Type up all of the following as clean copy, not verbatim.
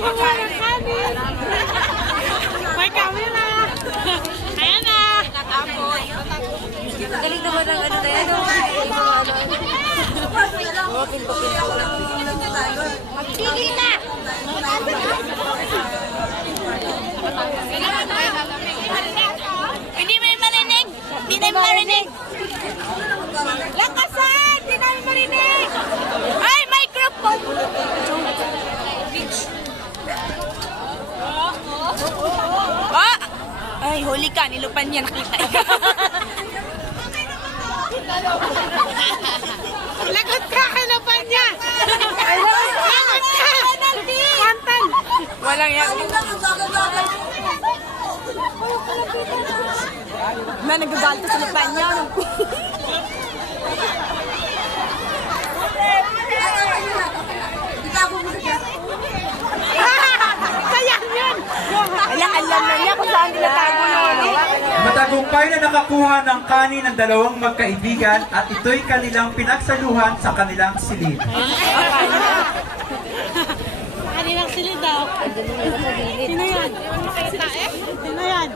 nakuha ng kanin. May camera. Ayan na. Galing naman ang ano na yan. Magpili na. Hindi may marinig. Hindi na marinig. Lakasan! Hindi namin marinig. Ay, microphone. Ah! Ay, huli ka. Nilupan niya. Nakita. Lagot ka. Nilupan niya. Lagot ka. Pantal. Walang yan. May nagagalit sa lupan niya. Kaya yun. Kaya alam na niya kung saan tinatago yun. Matagumpay na nakakuha ng kanin ng dalawang magkaibigan at ito'y kanilang pinagsaluhan sa kanilang silid. Kanilang silid daw. Sino yan? Sino yan?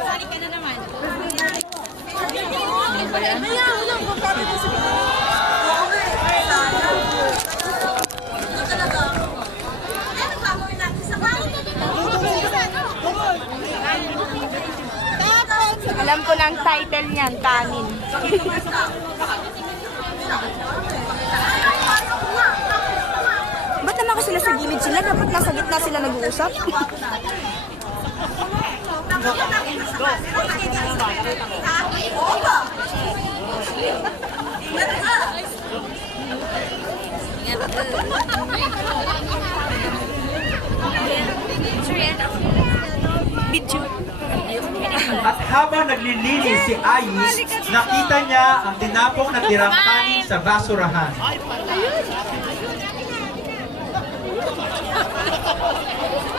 Sali ka na naman. Alam ko lang title niyan, kanin. Ba't naman ko sila sa gilid sila? Dapat nasa gitna sila nag-uusap. At habang naglilinis si Ayus, nakita niya ang tinapong na tirang kanin sa basurahan.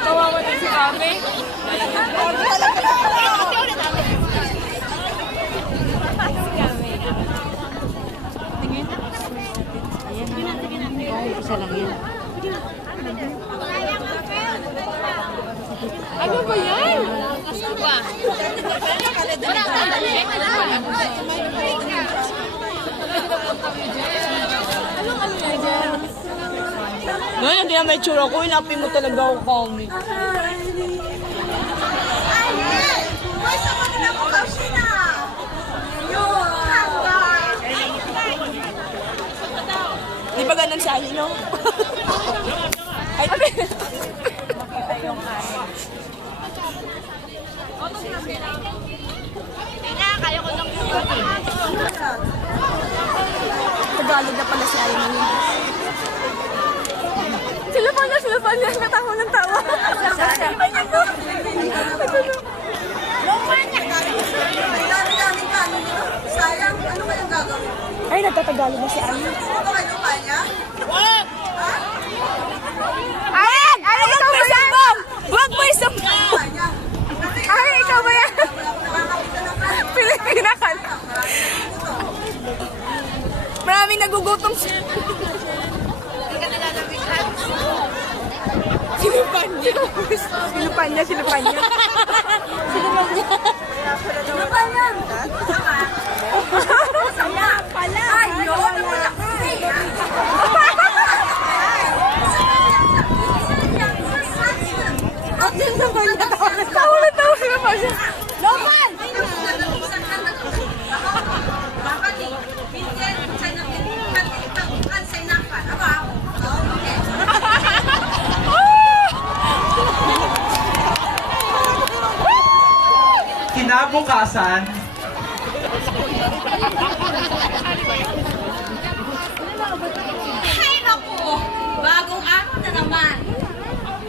Kawawa na si Ame. Isa lang yan. Ano ba yan? Ngayon, hindi na may tsura ko. Inapin mo talaga ako kami. Di ba ganun siya, no? Ay, Tagalog na pala si Ayon. Sila pa niya, natawa ng tawa. Sila niya ko. Sayang, ano kayang gagawin? Ay, nagtatagalog na si Ayon. Ano kayo pa niya? Ayan! Ay, ikaw ba yan? Huwag mo isumbong! Ay, ikaw ba yan? Pinakan. Maraming nagugutom siya. Sinupan niya. Sinupan niya. Sinupan niya. Ano ba yan? Saya pala. Ay, yun. Tawa na sinupan niya. Lopan! Kinabukasan, Ay, naku! Bagong araw na naman.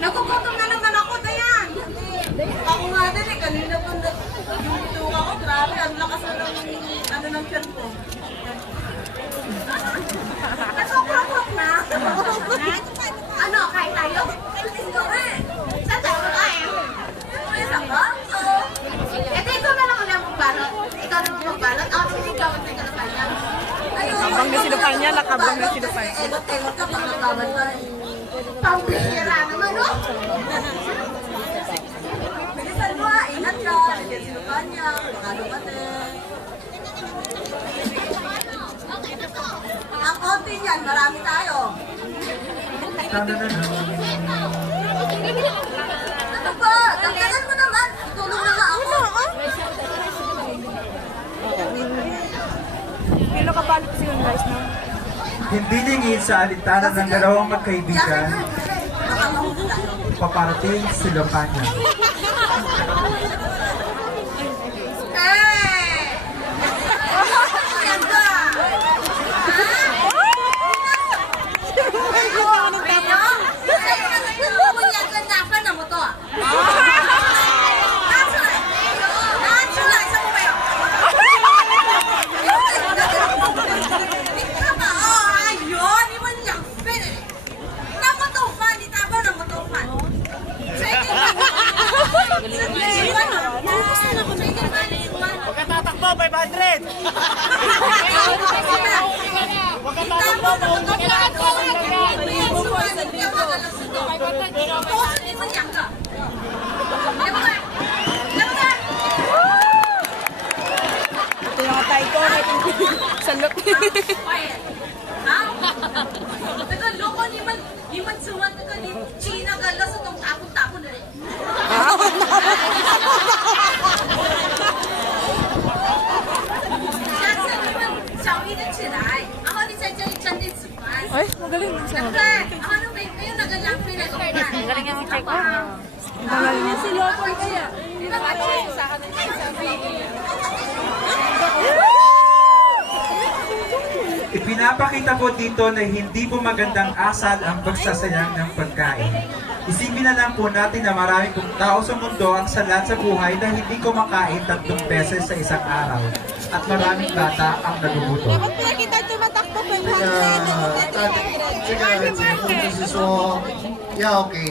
Nagugutom na naman ako, Dayan. Ako nga din eh, kanina pa yung tuwa ko, grabe, ang lakas na ng tiyan ko. Nagkukurap na. Ano, kain tayo? Let's go eh. Saan tayo kain? Isang ba? Ito na lang ulit ang balot. kanya, nakabang na sinupan. Elot-elot ka, pangalaman ka. Pambihira naman, no? Bilisan mo ha, ingat ka. Bigyan sinupan niya, baka dumating. Ang konti niyan, marami tayo. Ano ba? Dagdagan mo naman. Tulong na nga ako. Kilo kabalik kasi yung guys, no? Hindi lingid sa alintanan ng dalawang magkaibigan, Baka mahuli tayo. paparating si Lopanya. Eh! Ganda! Huwag ka tatakbo, 500! Huwag ka tatakbo, Ito yung atay ko. Salot. Loko ni man suwan ka ni China gala sa tong tapon-tapon na rin. Sabi na chiray. Ako ni Chacha ni Chan din supan. Ay, magaling din siya. Siyempre, ako nung may kayo nagalampi na supan. Galing yung check ko. Magaling niya si Lopo kaya. Sa akin Ipinapakita ko dito na hindi po magandang asal ang pagsasayang ng pagkain. Isipin na lang po natin na marami pong tao sa mundo ang salat sa buhay na hindi kumakain 3 beses sa isang araw. At maraming bata ang nagugutom. Nakita tumatakbo 500. 这个这个节目就是说要给